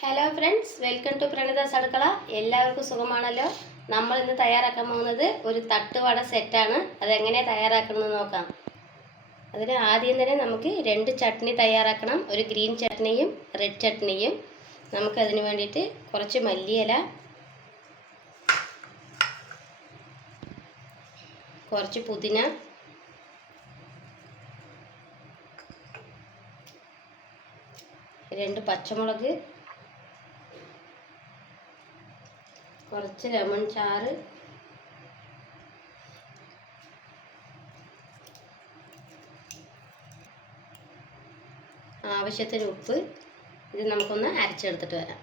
Hello friends, welcome to പ്രണീതാസ് അടുക്കള. എല്ലാവർക്കും സുഖമാണല്ലോ. നമ്മൾ ഇന്ന് തയ്യാറാക്കാൻ പോകുന്നത് ഒരു തട്ടുവട സെറ്റാണ്. അതെങ്ങനെ തയ്യാറാക്കണമെന്ന് നോക്കാം. അതിന് ആദ്യം തന്നെ നമുക്ക് രണ്ട് ചട്നി തയ്യാറാക്കണം. ഒരു ഗ്രീൻ ചട്നിയും റെഡ് ചട്നിയും. നമുക്കതിന് വേണ്ടിയിട്ട് കുറച്ച് മല്ലിയില, കുറച്ച് പുതിന, രണ്ട് പച്ചമുളക്, കുറച്ച് ലെമൺ ചാറ്, ആവശ്യത്തിന് ഉപ്പ്. ഇത് നമുക്കൊന്ന് അരച്ചെടുത്തിട്ട് വരാം.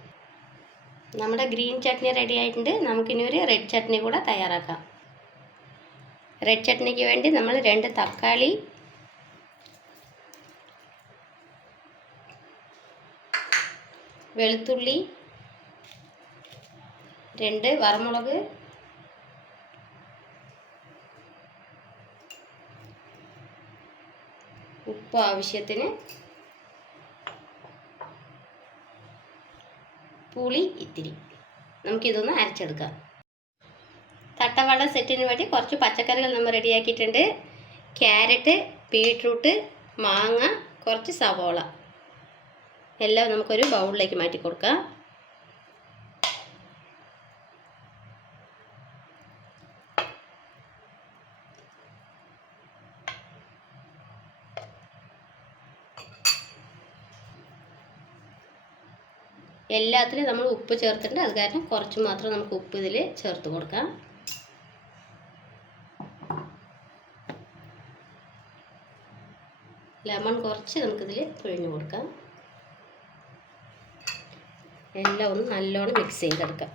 നമ്മുടെ ഗ്രീൻ ചട്നി റെഡി ആയിട്ടുണ്ട്. നമുക്കിനി ഒരു റെഡ് ചട്നി കൂടെ തയ്യാറാക്കാം. റെഡ് ചട്നിക്ക് വേണ്ടി നമ്മൾ 2 തക്കാളി, വെളുത്തുള്ളി, 2 വറമുളക്, ഉപ്പ് ആവശ്യത്തിന്, പുളി ഇത്തിരി. നമുക്കിതൊന്ന് അരച്ചെടുക്കാം. തട്ടവട സെറ്റിന് വേണ്ടി കുറച്ച് പച്ചക്കറികൾ നമ്മൾ റെഡിയാക്കിയിട്ടുണ്ട്. ക്യാരറ്റ്, ബീട്രൂട്ട്, മാങ്ങ, കുറച്ച് സവോള എല്ലാം നമുക്കൊരു ബൗളിലേക്ക് മാറ്റി കൊടുക്കാം. എല്ലാത്തിലും നമ്മൾ ഉപ്പ് ചേർത്തിട്ടുണ്ട്. അത് കാരണം കുറച്ച് മാത്രം നമുക്ക് ഉപ്പ് ഇതിൽ ചേർത്ത് കൊടുക്കാം. ലെമൺ കുറച്ച് നമുക്കിതിൽ പിഴിഞ്ഞു കൊടുക്കാം. എല്ലാം ഒന്ന് നല്ലോണം മിക്സ് ചെയ്തെടുക്കാം.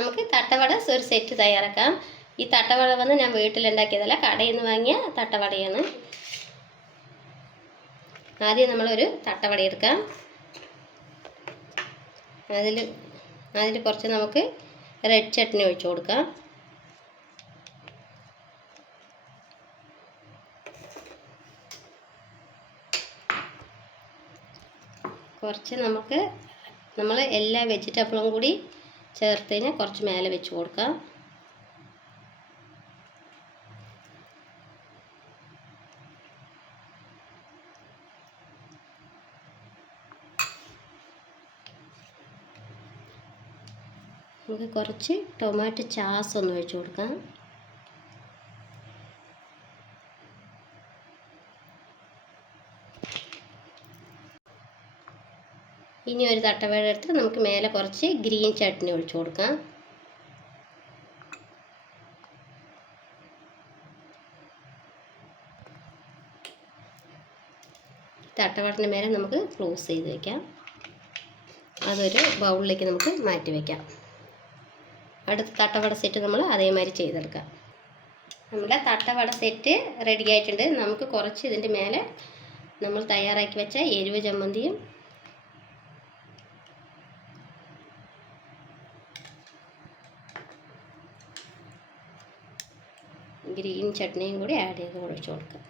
നമുക്ക് തട്ടവട ഒരു സെറ്റ് തയ്യാറാക്കാം. ഈ തട്ടവട വന്ന് ഞാൻ വീട്ടിലുണ്ടാക്കിയതല്ല, കടയിൽ നിന്ന് വാങ്ങിയ തട്ടവടയാണ്. ആദ്യം നമ്മളൊരു തട്ടവട എടുക്കാം. അതിൽ കുറച്ച് നമുക്ക് റെഡ് ചട്നി ഒഴിച്ചു കൊടുക്കാം. കുറച്ച് നമ്മൾ എല്ലാ വെജിറ്റബിളും കൂടി ചേർത്തതിന് കുറച്ച് മേലെ വെച്ച് കൊടുക്കാം. നമുക്ക് കുറച്ച് ടൊമാറ്റോ ചാസ് ഒന്ന് ഒഴിച്ച് കൊടുക്കാം. ഇനി ഒരു തട്ടവട എടുത്ത് നമുക്ക് മേലെ കുറച്ച് ഗ്രീൻ ചട്നി ഒഴിച്ച് കൊടുക്കാം. തട്ടവടൻ്റെ മേലെ നമുക്ക് ക്ലോസ് ചെയ്ത് വയ്ക്കാം. അതൊരു ബൗളിലേക്ക് നമുക്ക് മാറ്റി വയ്ക്കാം. അടുത്ത തട്ടവട സെറ്റ് നമ്മൾ അതേമാതിരി ചെയ്തെടുക്കാം. നമ്മുടെ തട്ടവട സെറ്റ് റെഡി ആയിട്ടുണ്ട്. നമുക്ക് കുറച്ച് ഇതിൻ്റെ മേലെ നമ്മൾ തയ്യാറാക്കി വെച്ച എരിവ് ചമ്മന്തിയും ഗ്രീൻ ചട്നിയും കൂടി ആഡ് ചെയ്ത് ഒഴിച്ച് കൊടുക്കാം.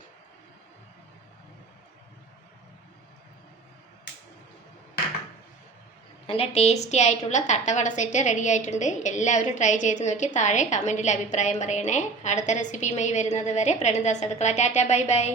നല്ല ടേസ്റ്റി ആയിട്ടുള്ള തട്ടവട സെറ്റ് റെഡി ആയിട്ടുണ്ട്. എല്ലാവരും ട്രൈ ചെയ്ത് നോക്കി താഴെ കമൻറ്റിൽ അഭിപ്രായം പറയണേ. അടുത്ത റെസിപ്പിയുമായി വരുന്നത് വരെ പ്രണീതാസ് അടുക്കള. Tata, bye bye.